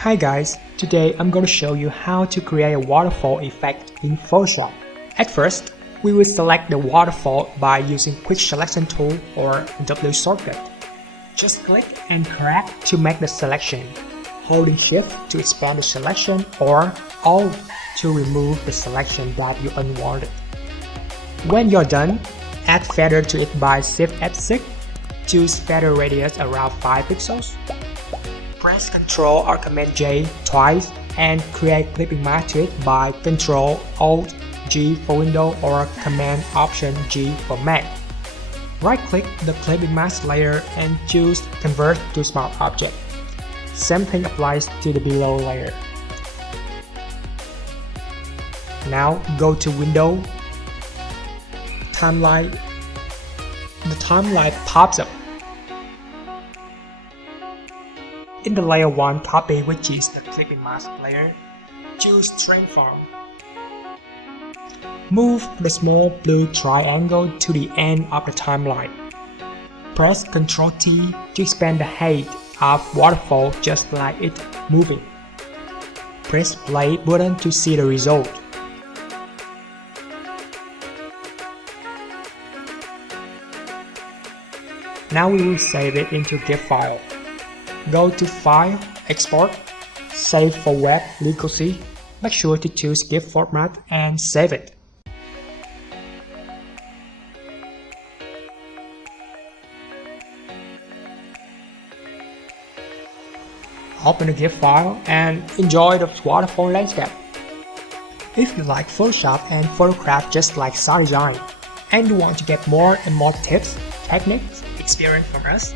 Hi guys, today I'm going to show you how to create a waterfall effect in Photoshop. At first, we will select the waterfall by using Quick Selection tool or W shortcut. Just click and drag to make the selection, holding Shift to expand the selection or Alt to remove the selection that you unwanted. When you're done, add feather to it by Shift F6. Choose feather radius around 5 pixels. Press Ctrl or Command J twice and create clipping mask to it by Ctrl Alt G for Windows or Command Option G for Mac. Right-click the clipping mask layer and choose Convert to Smart Object. Same thing applies to the below layer. Now go to Window, Timeline. The timeline pops up. In the layer 1 copy, which is the clipping mask layer, choose Transform. Move the small blue triangle to the end of the timeline. Press Ctrl T to expand the height of waterfall just like it moving. Press Play button to see the result. Now we will save it into GIF file. Go to File, Export, Save for Web Legacy. Make sure to choose GIF format and save it. Open the GIF file and enjoy the waterfall landscape. If you like Photoshop and photograph just like Sadesign, and you want to get more and more tips, techniques, experience from us,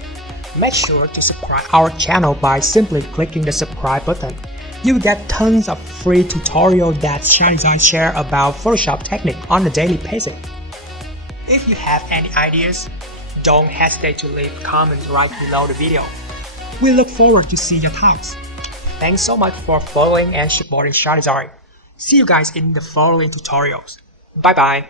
make sure to subscribe our channel by simply clicking the subscribe button. You will get tons of free tutorials that Sadesign share about Photoshop technique on a daily basis. If you have any ideas, don't hesitate to leave comments right below the video. We look forward to see your thoughts. Thanks so much for following and supporting Sadesign. See you guys in the following tutorials. Bye bye.